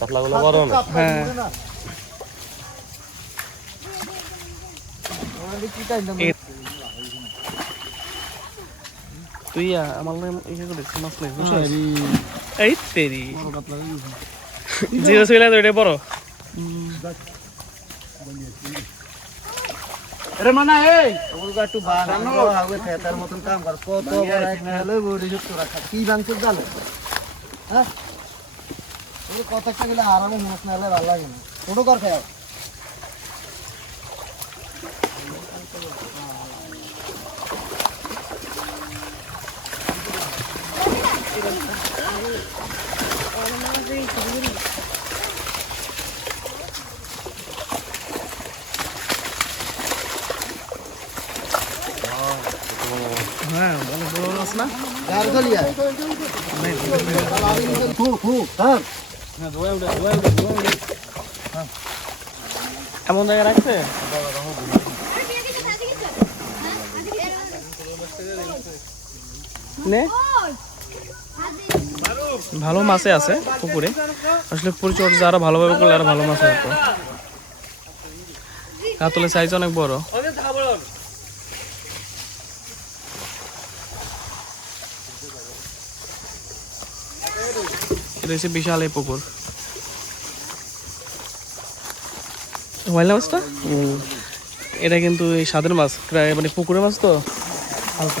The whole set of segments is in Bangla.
পাতলাগুলো বড় হ্যাঁ তুই আমার ইয়ে করে মাছ নেই? এই তেরি জিরো ছিল তো এটা বড় আরে মানা এই! ওগুলো একটু বানানো হবে তার মতন কাম কর। কত বড় এক হলে বড়ি যুক্ত রাখা। কি বানতে জানো? হ্যাঁ? ওই একটা গেলে আরামে মাছ না ভালো লাগে না। ছোট কর খাও হ্যাঁ বড় মাছ না? যার গলিয়া খু খু হ্যাঁ এমন নে। ভালো মাছে আছে পুকুরে। আসলে পরিচর্যা আরও ভালোভাবে করলে আরও ভালো মাছ হতো। কাতলের সাইজ অনেক বড়। এটা হচ্ছে বিশাল এই পুকুর। ময়লা মাছটা? এটা কিন্তু এই স্বাদের মাছ প্রায় মানে পুকুরের মাছ তো। হালকা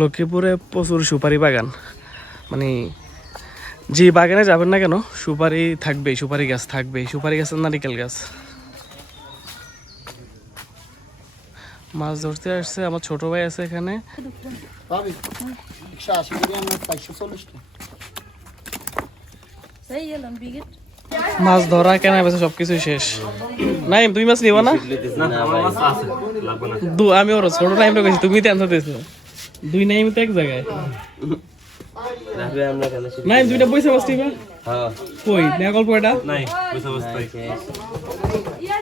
লক্ষ্মীপুরে প্রচুর সুপারি বাগান। মানে যে বাগানে যাবেন না কেন, সুপারি থাকবে সুপারি গাছ থাকবে সুপারি গাছের নারিকেল গাছ। মাছ ধরতে আসছে আমার ছোট ভাই আছে এখানে। মাছ ধরা কেনা বেচা সবকিছু শেষ। নাইম তুমি মাছ নিবা না? দু আমি ওর ছোট নাইম রেখেছি তুমি তো আনসার দিয়েছ দুই নাইম তো এক জায়গায়। নাইম দুইটা পয়সা মাছ নিবা? কই না গল্প এটা? নাই বুঝতে বুঝতে